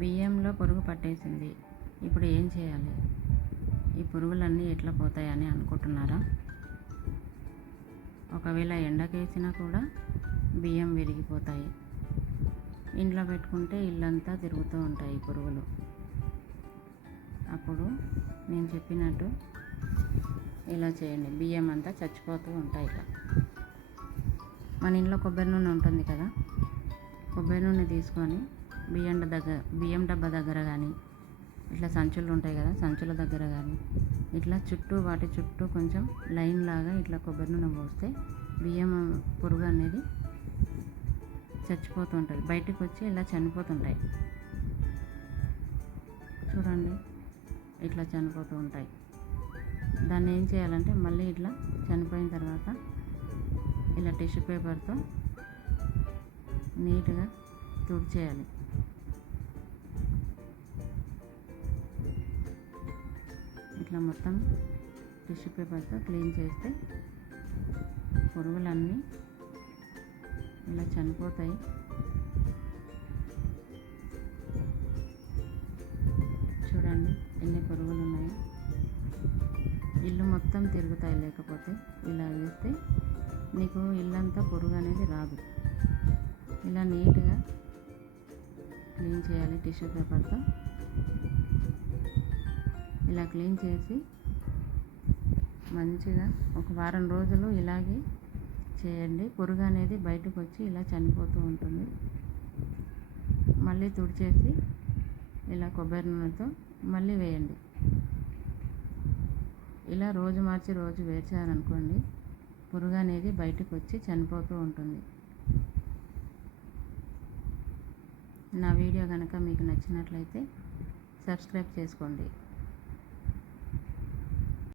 బియ్యంలో పురుగు పట్టేసింది. ఇప్పుడు ఏం చేయాలి? ఈ పురుగులన్నీ ఎట్లా పోతాయని అనుకుంటున్నారా? ఒకవేళ ఎండకేసినా కూడా బియ్యం విరిగిపోతాయి. ఇంట్లో పెట్టుకుంటే ఇల్లంతా తిరుగుతూ ఉంటాయి పురుగులు. అప్పుడు నేను చెప్పినట్టు ఇలా చేయండి. బియ్యం అంతా చచ్చిపోతూ ఉంటాయి. ఇట్లా మన ఇంట్లో కొబ్బరి నూనె ఉంటుంది కదా, కొబ్బరి నూనె తీసుకొని బియ్యం డబ్బా దగ్గర కానీ, ఇట్లా సంచులు ఉంటాయి కదా, సంచుల దగ్గర కానీ ఇట్లా వాటి చుట్టూ కొంచెం లైన్ లాగా ఇట్లా కొబ్బరి నూనె పోస్తే బియ్యం పురుగు అనేది చచ్చిపోతూ ఉంటుంది. బయటకు వచ్చి ఇలా చనిపోతుంటాయి. చూడండి, ఇట్లా చనిపోతూ ఉంటాయి. దాన్ని ఏం చేయాలంటే మళ్ళీ ఇట్లా చనిపోయిన తర్వాత ఇలా టిష్యూ పేపర్తో నీట్గా తుడిచేయాలి. ఇట్లా మొత్తం టిష్యూ పేపర్తో క్లీన్ చేస్తే పురుగులన్నీ ఇలా చనిపోతాయి. చూడండి ఎన్ని పురుగులు ఉన్నాయో. ఇల్లు మొత్తం తిరుగుతాయి. లేకపోతే ఇలా వేస్తే నీకు ఇల్లంతా పురుగు అనేది రాదు. ఇలా నీట్గా క్లీన్ చేయాలి టిష్యూ పేపర్తో. ఇలా క్లీన్ చేసి మంచిగా ఒక వారం రోజులు ఇలాగే చేయండి. పురుగు అనేది బయటకు వచ్చి ఇలా చనిపోతూ ఉంటుంది. మళ్ళీ తుడిచేసి ఇలా కొబ్బరి నూనెతో మళ్ళీ వేయండి. ఇలా రోజు మార్చి రోజు వేర్చారనుకోండి, పురుగు అనేది బయటకు వచ్చి చనిపోతూ ఉంటుంది. నా వీడియో కనుక మీకు నచ్చినట్లయితే సబ్స్క్రైబ్ చేసుకోండి.